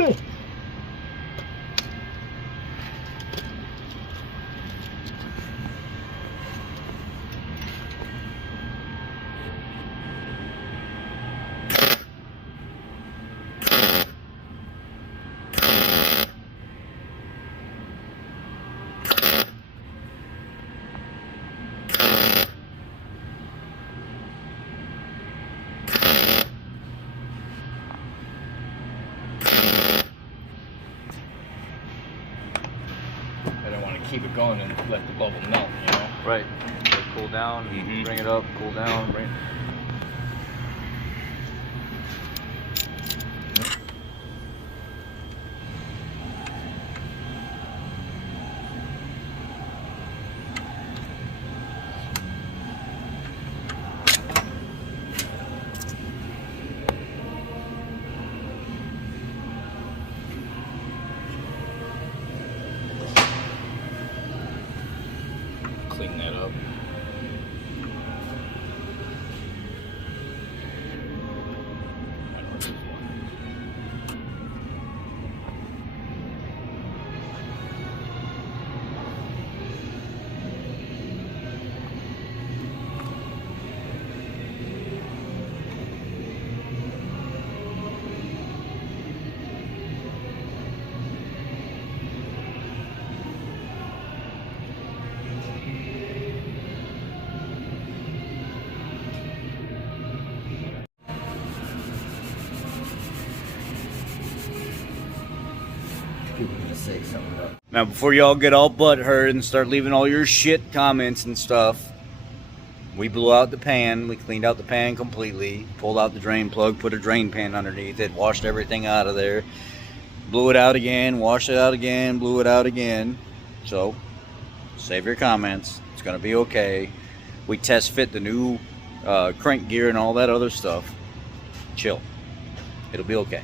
I don't want to keep it going and let the bubble melt, you know? Right. So cool down, bring it up, cool down, bring. Clean that up. People gonna say something about. Now, before y'all get all butthurt and start leaving all your shit comments and stuff, we blew out the pan. We cleaned out the pan completely, pulled out the drain plug, put a drain pan underneath it, washed everything out of there, blew it out again, washed it out again, blew it out again. So, save your comments. It's gonna be okay. We test fit the new crank gear and all that other stuff. Chill. It'll be okay.